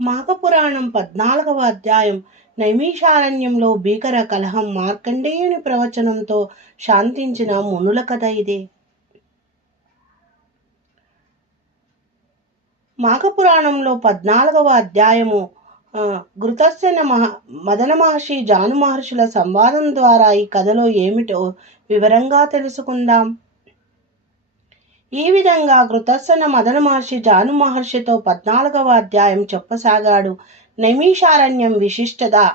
మాఘపురాణం పద్నాలుగవ అధ్యాయం నైమిషారణ్యంలో భీకర కలహం మార్కండేయుని ప్రవచనంతో శాంతించిన మునుల కథ ఇదే. మాఘపురాణంలో పద్నాలుగవ అధ్యాయము ఆ, ఘృతస్యన మహ మదన మహర్షి జాను మహర్షుల సంవాదం ద్వారా ఈ కథలో ఏమిటో వివరంగా తెలుసుకుందాం. ఈ విధంగా కృతస్సన మదన మహర్షి జాను మహర్షితో పద్నాలుగవ అధ్యాయం చెప్పసాగాడు. నైమిషారణ్యం విశిష్టత.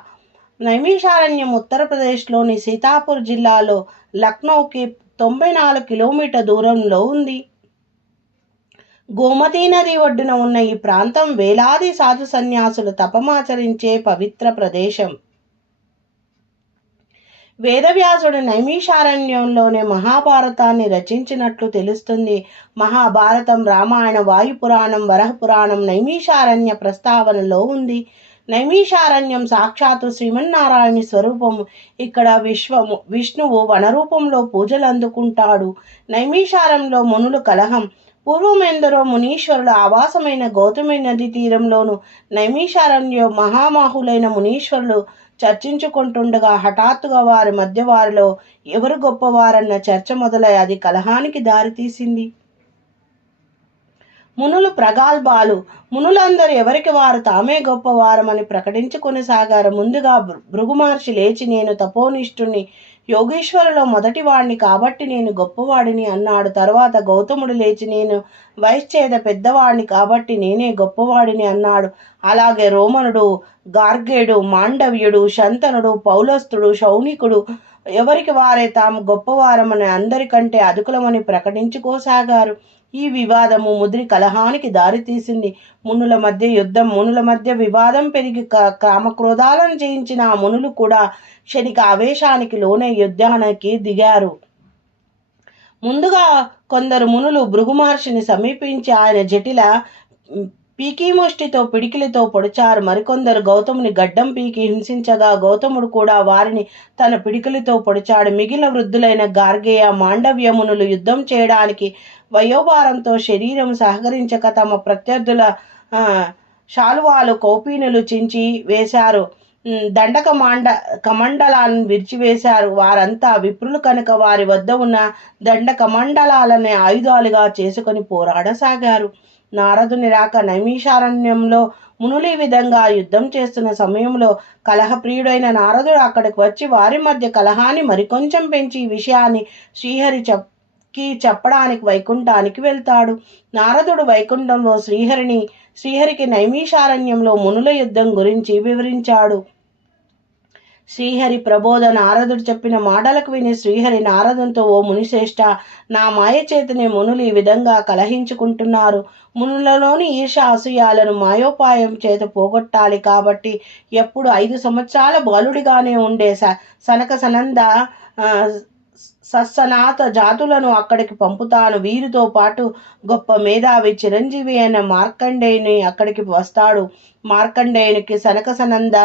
నైమిషారణ్యం ఉత్తరప్రదేశ్లోని సీతాపూర్ జిల్లాలో లక్నోకి తొంభై నాలుగు కిలోమీటర్ దూరంలో ఉంది. గోమతీ నది ఒడ్డున ఉన్న ఈ ప్రాంతం వేలాది సాధు సన్యాసులు తపమాచరించే పవిత్ర ప్రదేశం. వేదవ్యాసుడు నైమిషారణ్యంలోనే మహాభారతాన్ని రచించినట్లు తెలుస్తుంది. మహాభారతం రామాయణ వాయుపురాణం వరహపురాణం నైమిషారణ్య ప్రస్తావనలో ఉంది. నైమిషారణ్యం సాక్షాత్తు శ్రీమన్నారాయణ స్వరూపము. ఇక్కడ విశ్వము విష్ణువు వనరూపంలో పూజలు అందుకుంటాడు. నైమిషారంలో మునులు కలహం. పూర్వం ఎందరో మునీశ్వరుల ఆవాసమైన గౌతమి నది తీరంలోను నైమిషారణ్య మహామాహులైన మునీశ్వరులు చర్చించుకుంటుండగా హఠాత్తుగా వారి మధ్య వారిలో ఎవరు గొప్పవారన్న చర్చ మొదలై అది కలహానికి దారితీసింది మునులు ప్రగాల్భాలు మునులందరూ ఎవరికి వారు తామే గొప్పవారమని ప్రకటించుకొనసాగారు. ముందుగా భృ- భృగు మహర్షి లేచి నేను తపోనిష్ఠుని యోగేశ్వరులో మొదటి వాడిని కాబట్టి నేను గొప్పవాడిని అన్నాడు. తర్వాత గౌతముడు లేచి నేను వైశ్చేద పెద్దవాడిని కాబట్టి నేనే గొప్పవాడిని అన్నాడు. అలాగే రోమనుడు గార్గేయుడు మాండవ్యుడు శంతనుడు పౌలస్తుడు శౌనికుడు ఎవరికి వారే తాము గొప్పవారమని అందరికంటే అదుకులమని ప్రకటించుకోసాగారు. ఈ వివాదము ముద్రి కలహానికి దారితీసింది మునుల మధ్య యుద్ధం మునుల మధ్య వివాదం పెరిగి క- కామక్రోధాలను జయించిన ఆ మునులు కూడా క్షణిక ఆవేశానికి లోనే యుద్ధానికి దిగారు. ముందుగా కొందరు మునులు భృగు మహర్షిని సమీపించి ఆయన జటిల పీకి ముష్టితో పిడికిలితో పొడిచారు మరికొందరు. గౌతముని గడ్డం పీకి హింసించగా గౌతముడు కూడా వారిని తన పిడికిలితో పొడిచాడు. మిగిలిన వృద్ధులైన గార్గేయ మాండవ్య మునులు యుద్ధం చేయడానికి వయోభారంతో శరీరం సహకరించక తమ ప్రత్యర్థుల శాలువాలు కౌపీనులు చించి వేశారు. దండక మాండ కమండలాలను విరిచివేశారు. వారంతా విప్రులు కనుక వారి వద్ద ఉన్న దండ కమండలాలని ఆయుధాలుగా చేసుకొని పోరాడసాగారు. నారదుని రాక నైమిషారణ్యంలో మునులు ఈ విధంగా యుద్ధం చేస్తున్న సమయంలో కలహప్రియుడైన నారదుడు అక్కడికి వచ్చి వారి మధ్య కలహాన్ని మరికొంచెం పెంచి ఈ విషయాన్ని శ్రీహరి చెప్కి చెప్పడానికి వైకుంఠానికి వెళ్తాడు. నారదుడు వైకుంఠంలో శ్రీహరిని శ్రీహరికి నైమిషారణ్యంలో మునుల యుద్ధం గురించి వివరించాడు. శ్రీహరి ప్రబోధ నారదుడు చెప్పిన మాటలకు విని శ్రీహరి నారదునితో ఓ మునిశ్రేష్ట నా మాయ చేతనే మునులు ఈ విధంగా కలహించుకుంటున్నారు. మునులలోని ఈర్ష అసూయాలను మాయోపాయం చేత పోగొట్టాలి కాబట్టి ఎప్పుడు ఐదు సంవత్సరాల బాలుడిగానే ఉండే స సనక సనంద సస్సనాథ జాతులను అక్కడికి పంపుతాను. వీరితో పాటు గొప్ప మేధావి చిరంజీవి అయిన మార్కండేయుని అక్కడికి వస్తాడు. మార్కండేయునికి సనక సనంద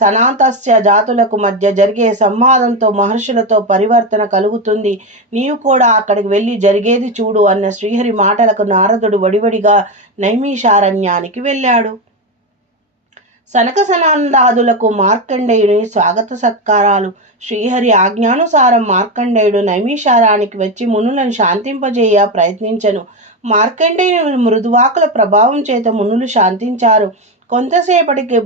సనాతస్య జాతులకు మధ్య జరిగే సంవాదంతో మహర్షులతో పరివర్తన కలుగుతుంది. నీవు కూడా అక్కడికి వెళ్ళి జరిగేది చూడు అన్న శ్రీహరి మాటలకు నారదుడు వడివడిగా నైమిషారణ్యానికి వెళ్ళాడు. సనక సనందాదులకు మార్కండేయుని స్వాగత సత్కారాలు. శ్రీహరి ఆజ్ఞానుసారం మార్కండేయుడు నైమిషారానికి వచ్చి మునులను శాంతింపజేయ ప్రయత్నించను. మార్కండేయుని మృదువాకుల ప్రభావం చేత మునులు శాంతించారు. కొంతసేపటికి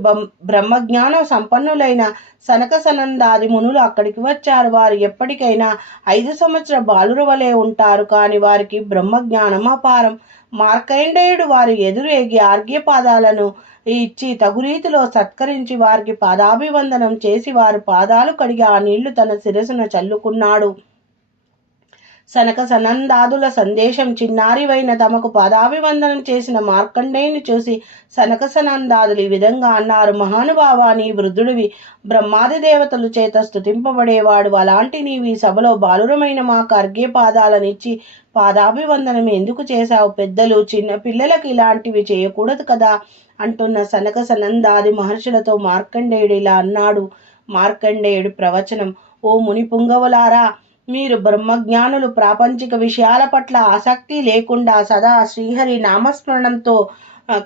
బ్రహ్మజ్ఞానం సంపన్నులైన సనక సనందాది మునులు అక్కడికి వచ్చారు. వారు ఎప్పటికైనా ఐదు సంవత్సర బాలుర వలె ఉంటారు కానీ వారికి బ్రహ్మజ్ఞానం అపారం. మార్కండేయుడు వారి ఎదురు ఎగి ఆర్ఘ్యపాదాలను ఇచ్చి తగు రీతిలో సత్కరించి వారికి పాదాభివందనం చేసి వారి పాదాలు కడిగి ఆ నీళ్ళు తన శిరసున చల్లుకున్నాడు. సనక సనందాదుల సందేశం చిన్నారివైన తమకు పాదాభివందనం చేసిన మార్కండేయుని చూసి సనక సనందాదులు ఈ విధంగా అన్నారు మహానుభావా నీ వృద్ధుడివి బ్రహ్మాది దేవతలు చేత స్తుతింపబడేవాడు. అలాంటి నీవి ఈ సభలో బాలురమైన మా కర్గే పాదాలనిచ్చి పాదాభివందనం ఎందుకు చేశావు? పెద్దలు చిన్న పిల్లలకు ఇలాంటివి చేయకూడదు కదా అంటున్న సనక సనందాది మహర్షులతో మార్కండేయుడు ఇలా అన్నాడు. మార్కండేయుడు ప్రవచనం ఓ ముని పుంగవులారా మీరు బ్రహ్మజ్ఞానులు ప్రాపంచిక విషయాల పట్ల ఆసక్తి లేకుండా సదా శ్రీహరి నామస్మరణంతో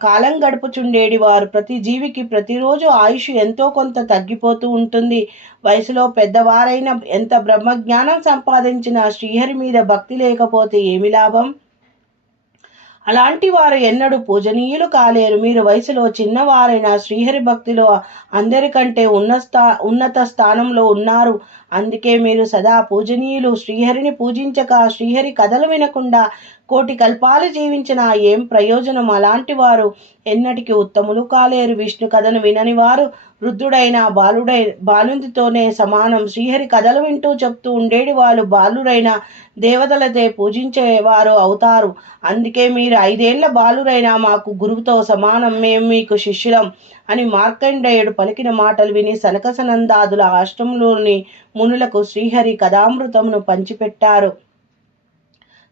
కాలం గడుపుచుండేడి వారు. ప్రతి జీవికి ప్రతిరోజు ఆయుష్ ఎంతో కొంత తగ్గిపోతూ ఉంటుంది. వయసులో పెద్దవారైన ఎంత బ్రహ్మజ్ఞానం సంపాదించినా శ్రీహరి మీద భక్తి లేకపోతే ఏమి లాభం? అలాంటి వారు ఎన్నడూ పూజనీయులు కాలేరు. మీరు వయసులో చిన్నవారైన శ్రీహరి భక్తిలో అందరికంటే ఉన్న స్థా ఉన్నత స్థానంలో ఉన్నారు. అందుకే మీరు సదా పూజనీయులు. శ్రీహరిని పూజించక శ్రీహరి కథలు వినకుండా కోటి కల్పాలు జీవించిన ఏం ప్రయోజనం? అలాంటి వారు ఎన్నటికీ ఉత్తములు కాలేరు. విష్ణు కథను వినని వారు వృద్ధుడైన బాలుడై బాలుందితోనే సమానం. శ్రీహరి కథలు వింటూ చెప్తూ ఉండేటి వాళ్ళు బాలురైన దేవతలతే పూజించేవారు అవుతారు. అందుకే మీరు ఐదేళ్ళ బాలురైన మాకు గురువుతో సమానం. మేము మీకు శిష్యులం అని మార్కండేయుడు పలికిన మాటలు విని సనకసనందాదుల ఆశ్రమంలోని మునులకు శ్రీహరి కథామృతమును పంచిపెట్టారు.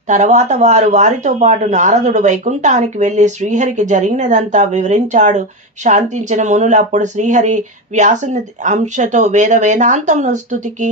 తర్వాత వారు వారితో పాటు నారదుడు వైకుంఠానికి వెళ్ళి శ్రీహరికి జరిగినదంతా వివరించాడు. శాంతించిన మునులు అప్పుడు శ్రీహరి వ్యాసుని అంశతో వేద వేదాంతమును స్థుతికి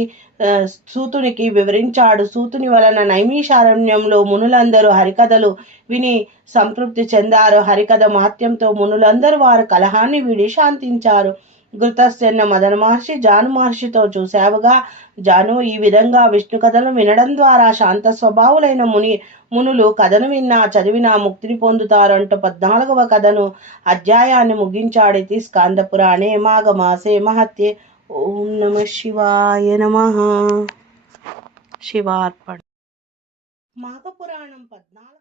సూతునికి వివరించాడు. సూతుని వలన నైమిషారణ్యంలో మునులందరూ హరికథలు విని సంతృప్తి చెందారు. హరికథ మాత్యంతో మునులందరూ వారు కలహాన్ని విడి శాంతించారు. ఘృతస్థెన్న మదన మహర్షి జాను మహర్షితో చూశావుగా. జాను ఈ విధంగా విష్ణు కథను వినడం ద్వారా శాంత స్వభావులైన ముని మునులు కథను విన్నా చదివినా ముక్తిని పొందుతారంటూ పద్నాలుగవ కథను అధ్యాయాన్ని ముగించాడితి స్కాంద పురాణే మాఘమాసే మహత్యే. ఓం నమ శివాయ నమ. శివార్పణ. మాఘపురాణం పద్నాలుగు